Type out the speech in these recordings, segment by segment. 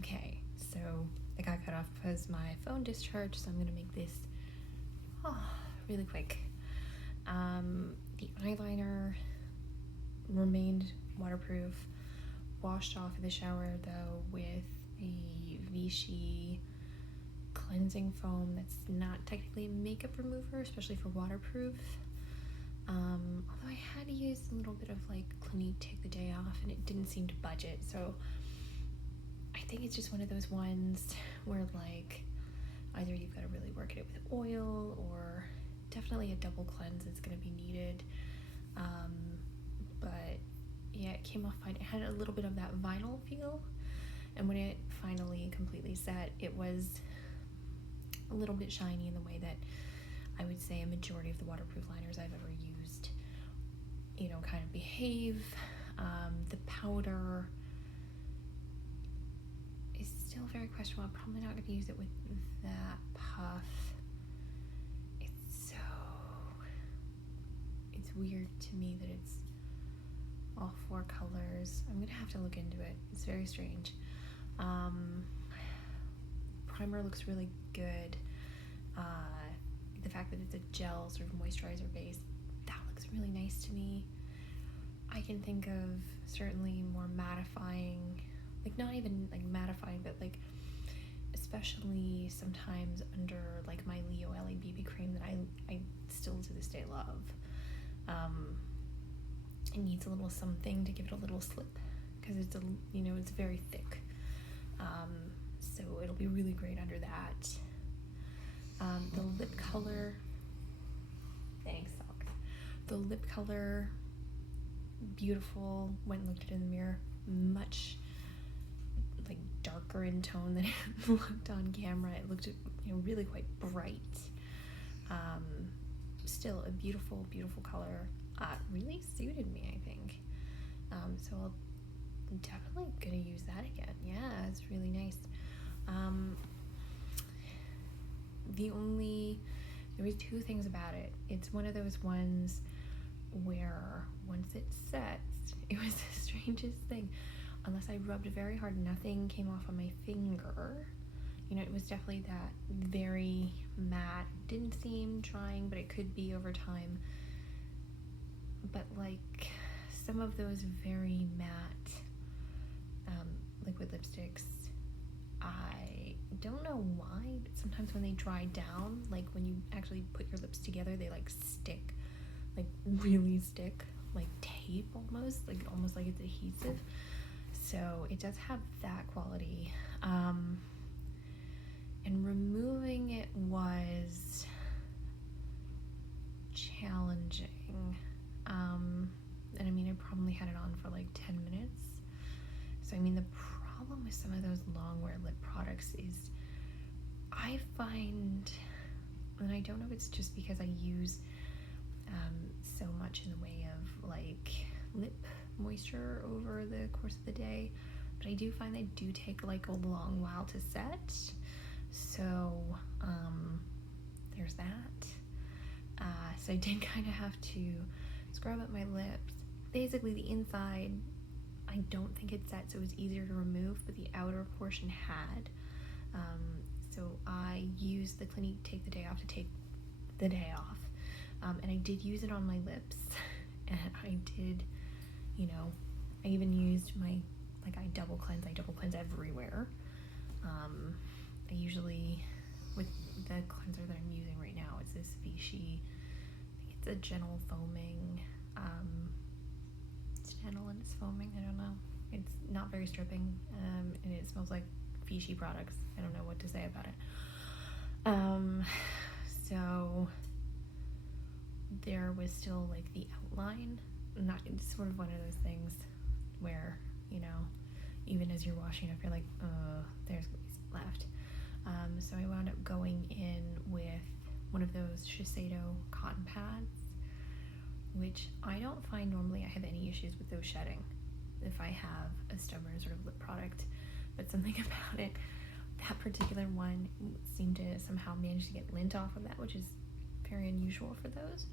Okay, so I got cut off because my phone discharged, so I'm gonna make this really quick. The eyeliner remained waterproof, washed off in the shower though with a Vichy cleansing foam that's not technically a makeup remover, especially for waterproof. Although I had to use a little bit of like Clinique Take the Day Off and it didn't seem to budget, so I think it's just one of those ones where like either you've got to really work it with oil or definitely a double cleanse is going to be needed. But yeah, it came off fine. It had a little bit of that vinyl feel, and when it finally completely set, it was a little bit shiny in the way that I would say a majority of the waterproof liners I've ever used, kind of behave. The powder is still very questionable. I'm probably not going to use it with that puff. It's weird to me that it's all 4 colors. I'm gonna have to look into it. It's very strange. Primer looks really good. The fact that it's a gel sort of moisturizer base, that looks really nice to me. I can think of certainly more mattifying, like not even like mattifying, but like especially sometimes under like my Leo LA BB cream that I still to this day love. It needs a little something to give it a little slip because it's it's very thick. So it'll be really great under that. The lip color, thanks, Sock. The lip color, beautiful. Went and looked at it in the mirror, much like darker in tone than it looked on camera. It looked really quite bright. Still a beautiful, beautiful color. Really suited me, I think. So I'm definitely gonna use that again. Yeah, it's really nice. There was 2 things about it. It's one of those ones where once it sets, it was the strangest thing. Unless I rubbed very hard, nothing came off on my finger. It was definitely that very matte. Didn't seem drying, but it could be over time. But like some of those very matte liquid lipsticks, I don't know why, but sometimes when they dry down, like when you actually put your lips together, they like stick, like really stick, like tape almost like it's adhesive. So it does have that quality. And removing it was challenging. And I mean, I probably had it on for like 10 minutes. So I mean, the problem with some of those long wear lip products is I find, and I don't know if it's just because I use so much in the way of like lip moisture over the course of the day, but I do find they do take like a long while to set. So there's that. So I did kind of have to scrub up my lips. Basically the inside, I don't think it set, so it was easier to remove, but the outer portion had. So I used the Clinique Take the Day Off to take the day off. And I did use it on my lips, and I did, I even used my, I double cleanse everywhere. I usually, with the cleanser that I'm using right now, it's this Vichy, I think it's a gentle foaming, it's gentle and it's foaming, I don't know. It's not very stripping, and it smells like Vichy products. I don't know what to say about it. So there was still like the outline. It's sort of one of those things where, even as you're washing up, you're like, there's left. So I wound up going in with one of those Shiseido cotton pads, which I don't find normally I have any issues with those shedding if I have a stubborn sort of lip product, but something about it, that particular one seemed to somehow manage to get lint off of that, which is very unusual for those.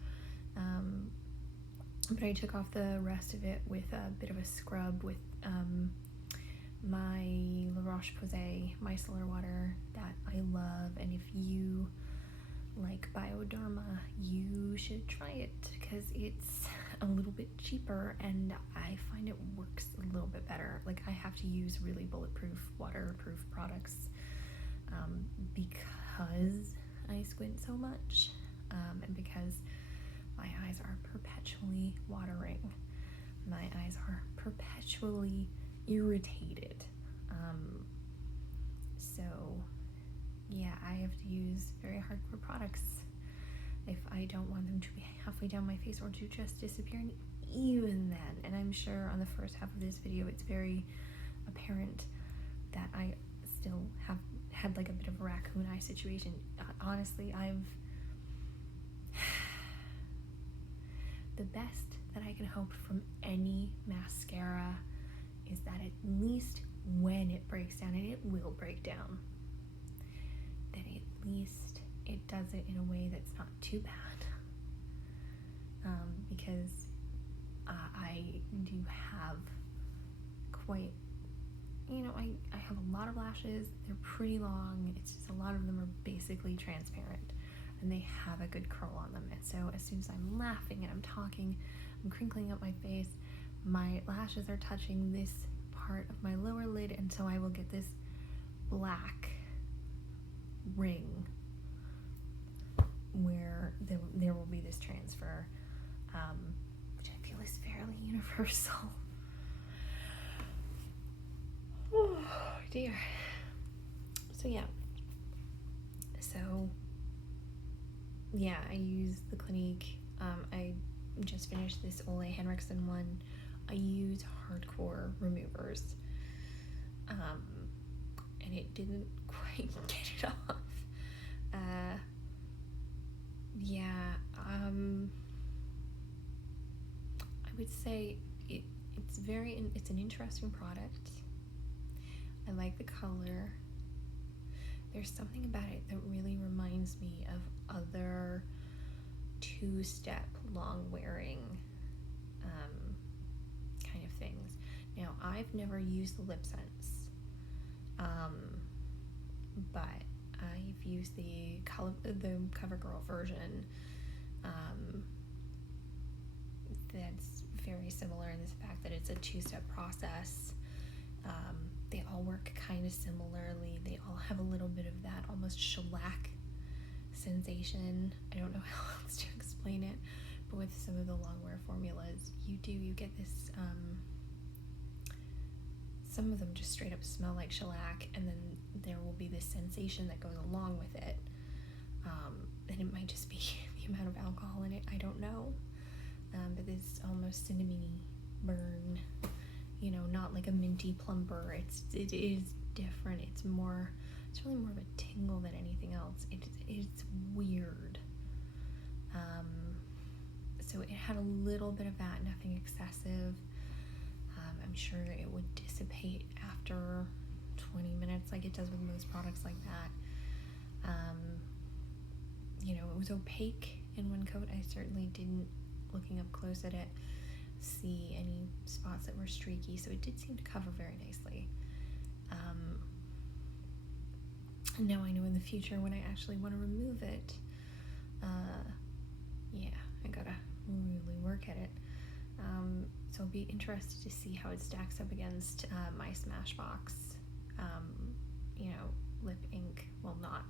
But I took off the rest of it with a bit of a scrub with my Lorac Roche-Posay micellar water that I love, and if you like Bioderma, you should try it because it's a little bit cheaper and I find it works a little bit better. Like, I have to use really bulletproof, waterproof products because I squint so much, and because my eyes are perpetually watering. My eyes are perpetually irritated. So yeah, I have to use very hardcore products if I don't want them to be halfway down my face or to just disappear, and even then, and I'm sure on the first half of this video it's very apparent that I still have had like a bit of a raccoon eye situation. Honestly, the best that I can hope from any mascara is that at least when it breaks down, and it will break down, that at least it does it in a way that's not too bad. Because I do have quite, I have a lot of lashes. They're pretty long. It's just a lot of them are basically transparent and they have a good curl on them. And so as soon as I'm laughing and I'm talking, I'm crinkling up my face, my lashes are touching this part of my lower lid, and so I will get this black ring where there will be this transfer, which I feel is fairly universal. Oh dear. So I use the Clinique. I just finished this Ole Henriksen one. I use hardcore removers, and it didn't quite get it off. I would say it's an interesting product. I like the color. There's something about it that really reminds me of other two-step long wearing kind of things. Now, I've never used the Lip Sense, but I've used the CoverGirl version. That's very similar in the fact that it's a two-step process. They all work kind of similarly. They all have a little bit of that almost shellac sensation. I don't know how else to explain it, but with some of the long wear formulas, you get this, some of them just straight up smell like shellac, and then there will be this sensation that goes along with it, and it might just be the amount of alcohol in it, I don't know, but this almost cinnamony burn, not like a minty plumper. It is different. It's really more of a tingle than anything else. It's weird. So it had a little bit of that, nothing excessive. I'm sure it would dissipate after 20 minutes like it does with most products like that. It was opaque in one coat. I certainly didn't, looking up close at it, see any spots that were streaky, so it did seem to cover very nicely. Now I know in the future when I actually want to remove it, I gotta really work at it. So I'll be interested to see how it stacks up against my Smashbox, lip ink. Well, not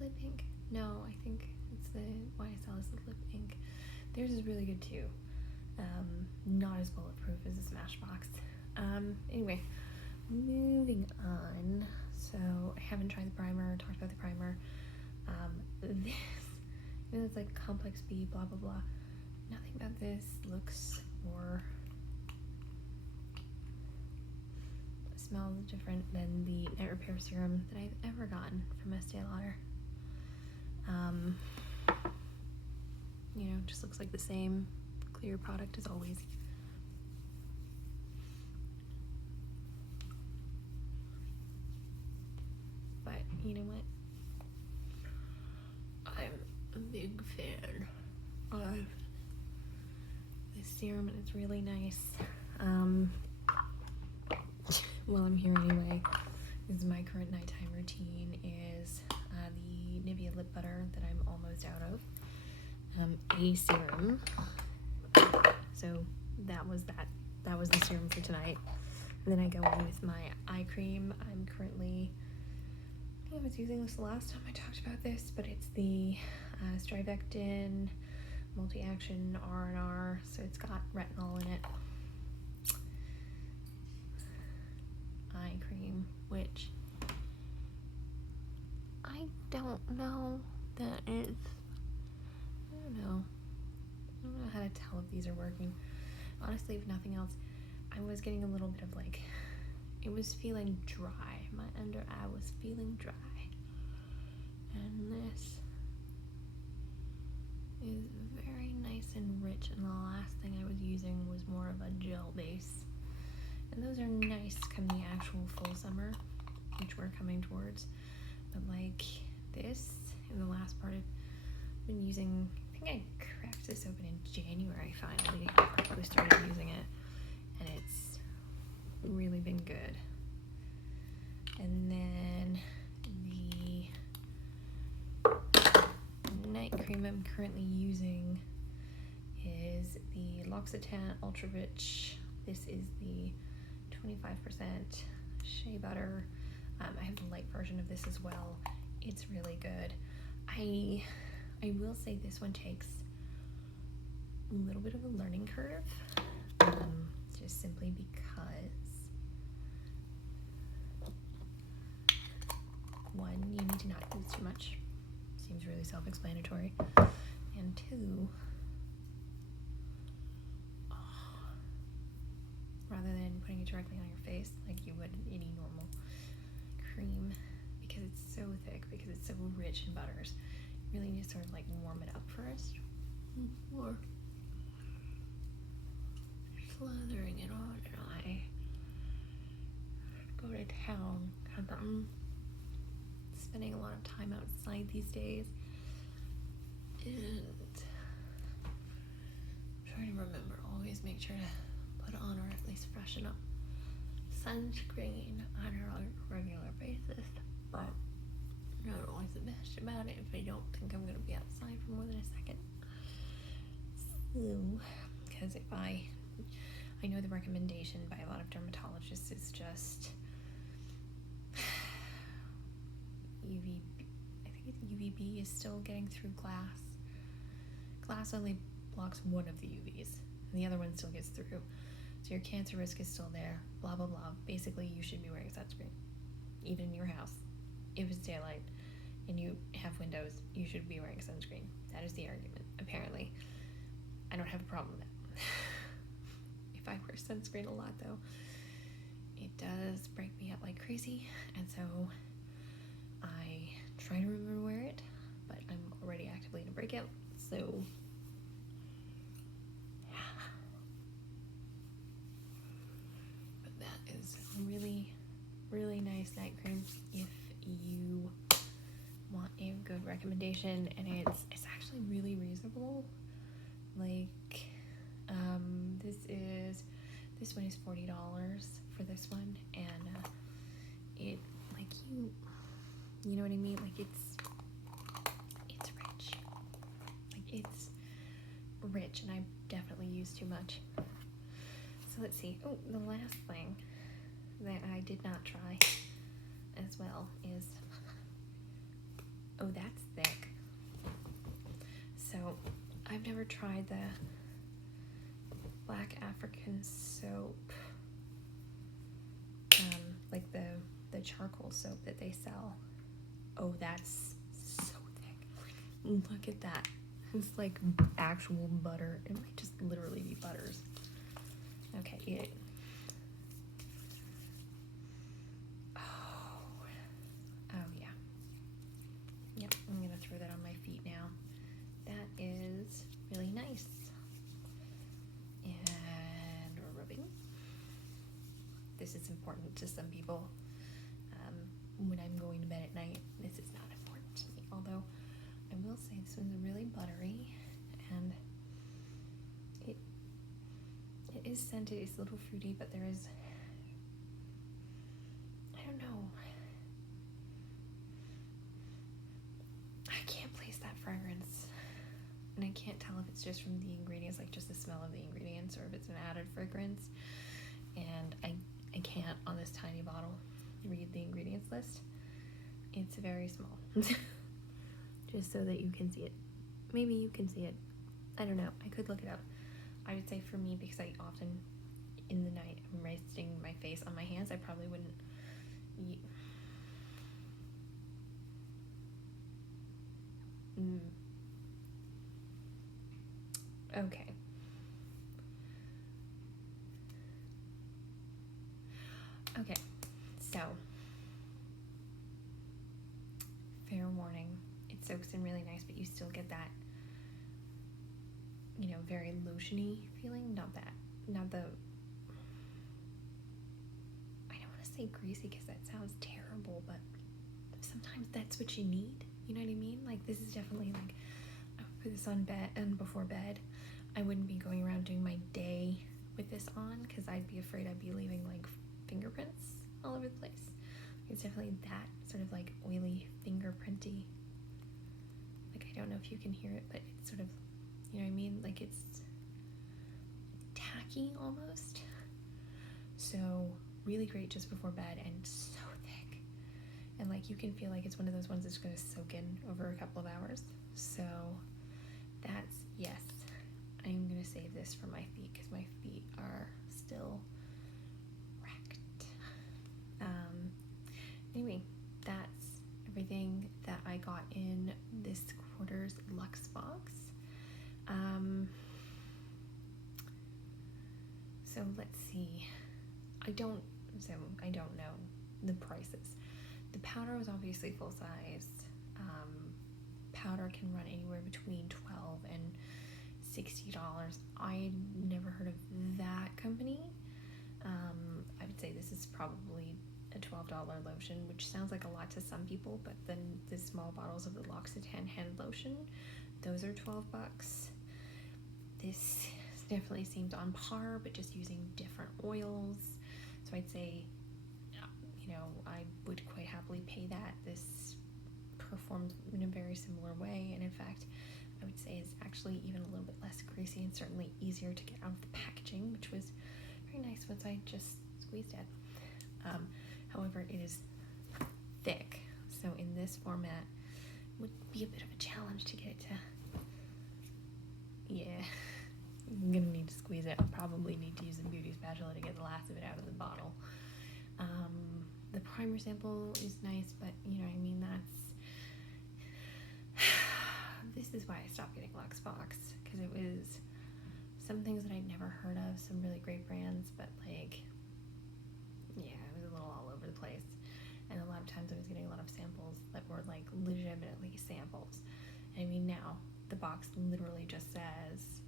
lip ink. No, I think it's the YSL is the lip ink. Theirs is really good too. Not as bulletproof as the Smashbox. Anyway, moving on. So I haven't tried the primer, talked about the primer. It's like Complex B, blah blah blah. Nothing about this looks or smells different than the Night Repair Serum that I've ever gotten from Estee Lauder. Just looks like the same clear product as always. But you know what? I'm a big fan of this serum, and it's really nice. Well, I'm here anyway. This is my current nighttime routine is the Nivea lip butter that I'm almost out of, a serum. So that was the serum for tonight. And then I go in with my eye cream. I'm currently, I think I was using this the last time I talked about this, but it's the Strivectin multi-action R&R, so it's got retinol in it. Eye cream, which I don't know that is, I don't know how to tell if these are working. Honestly, if nothing else, I was getting a little bit of like, it was feeling dry. My under eye was feeling dry. And this is very nice and rich, and the last thing I was using was more of a gel base. And those are nice come the actual full summer, which we're coming towards. But like this, in the last part, I've been using, I think I cracked this open in January finally. I probably started using it, and it's really been good. And then the night cream I'm currently using is the L'Occitane Ultra Rich. This is the 25% shea butter. I have the light version of this as well. It's really good. I will say this one takes a little bit of a learning curve, just simply because one, you need to not use too much. Seems really self-explanatory. And two, rather than putting it directly on your face like you would any normal cream, because it's so thick, because it's so rich in butters, you really need to sort of like warm it up first before slathering it on. And I go to town because I'm spending a lot of time outside these days, and I'm trying to remember, always make sure to put on, or at least freshen up, sunscreen on a regular basis. But I'm not always the best about it if I don't think I'm going to be outside for more than a second. So, because if I know the recommendation by a lot of dermatologists is just UV, I think it's UVB is still getting through glass. Glass only blocks one of the UVs, and the other one still gets through. So your cancer risk is still there, blah, blah, blah. Basically, you should be wearing sunscreen, even in your house. If it's daylight and you have windows, you should be wearing sunscreen. That is the argument, apparently. I don't have a problem with that. If I wear sunscreen a lot, though, it does break me up like crazy, and so I try to remember to wear it, but I'm already actively in a breakout, so yeah. But that is really, really nice night cream if you want a good recommendation, and it's actually really reasonable. Like, this one is $40 for this one, and it, like, you know what I mean? Like, it's rich. Like, it's rich, and I definitely use too much. So let's see. Oh, the last thing that I did not try as well is, oh, that's thick. So I've never tried the Black African soap, like the charcoal soap that they sell. Oh, that's so thick. Look at that. It's like actual butter. It might just literally be butters. Okay, oh yeah. Yep, I'm gonna throw that on my feet now. That is really nice. And we're rubbing. This is important to some people. When I'm going to bed at night, this is not important to me. Although I will say this one's really buttery, and it is scented. It's a little fruity, but there is, I don't know, can't tell if it's just from the ingredients, like just the smell of the ingredients, or if it's an added fragrance. And I can't, on this tiny bottle, read the ingredients list. It's very small. Just so that you can see it. Maybe you can see it. I don't know. I could look it up. I would say for me, because I often, in the night, I'm resting my face on my hands, I probably wouldn't Okay. Okay, so fair warning, it soaks in really nice, but you still get that, very lotiony feeling. Not the, I don't want to say greasy because that sounds terrible, but sometimes that's what you need. You know what I mean? Like, this is definitely like, I would put this on bed and before bed. I wouldn't be going around doing my day with this on because I'd be afraid I'd be leaving like fingerprints all over the place. It's definitely that sort of like oily, fingerprinty. Like, I don't know if you can hear it, but it's sort of, you know what I mean? Like, it's tacky almost. So really great just before bed, and so thick. And like, you can feel like it's one of those ones that's going to soak in over a couple of hours. So that's, yes, I'm going to save this for my feet because my feet are still wrecked. Anyway, that's everything that I got in this quarter's Luxe box. So let's see. I don't know the prices. The powder was obviously full size. Powder can run anywhere between $12 and $60. I never heard of that company. I would say this is probably a $12 lotion, which sounds like a lot to some people, but then the small bottles of the L'Occitane hand lotion, those are $12. This definitely seemed on par, but just using different oils. So I'd say, I would quite happily pay that. This performs in a very similar way, and in fact, I would say it's actually even a little bit less greasy and certainly easier to get out of the packaging, which was very nice once I just squeezed it. However, it is thick, so in this format, it would be a bit of a challenge to get it to, I'm gonna need to squeeze it. I'll probably need to use a beauty spatula to get the last of it out of the bottle. The primer sample is nice, but this is why I stopped getting Luxe Box, because it was some things that I'd never heard of, some really great brands, but it was a little all over the place. And a lot of times I was getting a lot of samples that were like legitimately samples. Now the box literally just says,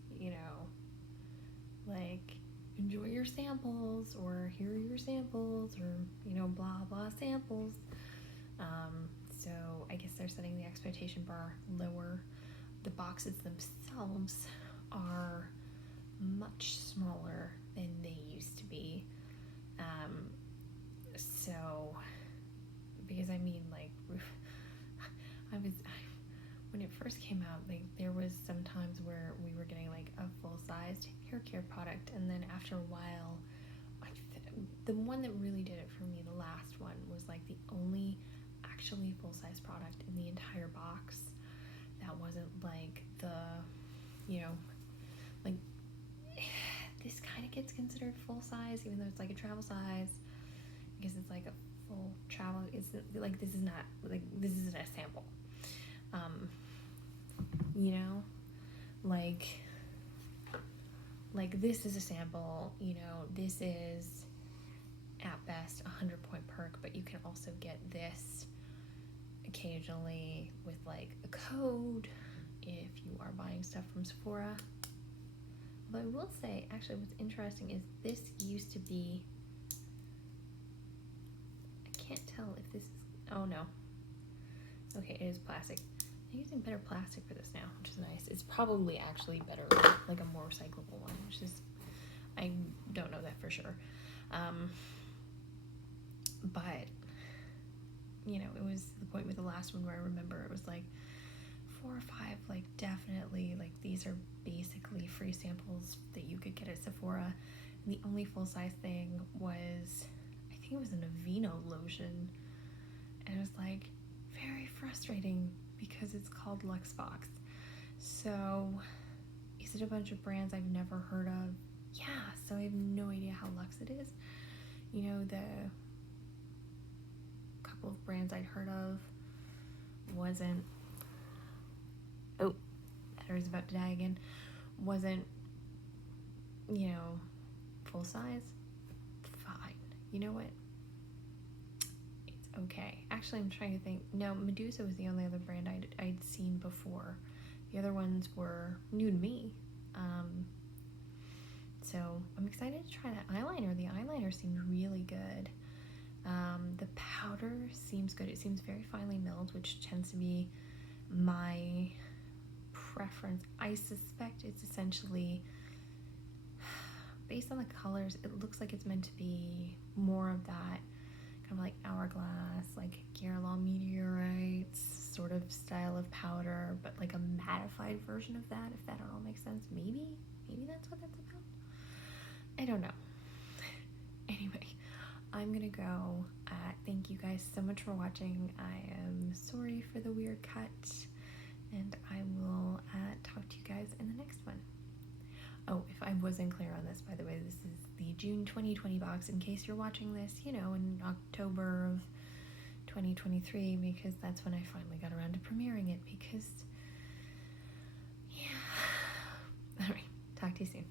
enjoy your samples, or here are your samples, or blah blah samples. So I guess they're setting the expectation bar lower. The boxes themselves are much smaller than they used to be. So because when it first came out, there was some times where we were getting a full-sized hair care product, and then after a while, the one that really did it for me, the last one, was the only actually full-size product in the entire box that wasn't this kind of gets considered full-size, even though it's a travel size, because it's a full travel. It's this is not this isn't a sample. This is a sample. This is at best 100-point perk, but you can also get this occasionally with a code if you are buying stuff from Sephora. But I will say, actually, what's interesting is this used to be, I can't tell if this is, oh no, okay, it is plastic. They're using better plastic for this now, which is nice. It's probably actually better, like a more recyclable one, which is, I don't know that for sure. But, it was the point with the last one where I remember it was 4 or 5, like, definitely, like, these are basically free samples that you could get at Sephora. And the only full-size thing was, I think it was an Aveeno lotion. And it was, like, very frustrating because it's called Luxvox. So, is it a bunch of brands I've never heard of? Yeah, so I have no idea how Lux it is. You know, the couple of brands I'd heard of wasn't, oh, battery's about to die again, wasn't, you know, full size. Fine. You know what? It's okay. Actually, I'm trying to think. No, Medusa was the only other brand I'd seen before. The other ones were new to me. So I'm excited to try that eyeliner. The eyeliner seemed really good. The powder seems good. It seems very finely milled, which tends to be my preference. I suspect it's essentially, based on the colors, it looks like it's meant to be more of that kind of like hourglass, like Guerlain meteorites sort of style of powder, but like a mattified version of that, if that at all makes sense. Maybe that's what that's about. I don't know. Anyway, I'm gonna go. Thank you guys so much for watching. I am sorry for the weird cut, and I will talk to you guys in the next one. Oh, if I wasn't clear on this, by the way, this is the June 2020 box, in case you're watching this, you know, in October of 2023, because that's when I finally got around to premiering it, because, yeah. Alright, talk to you soon.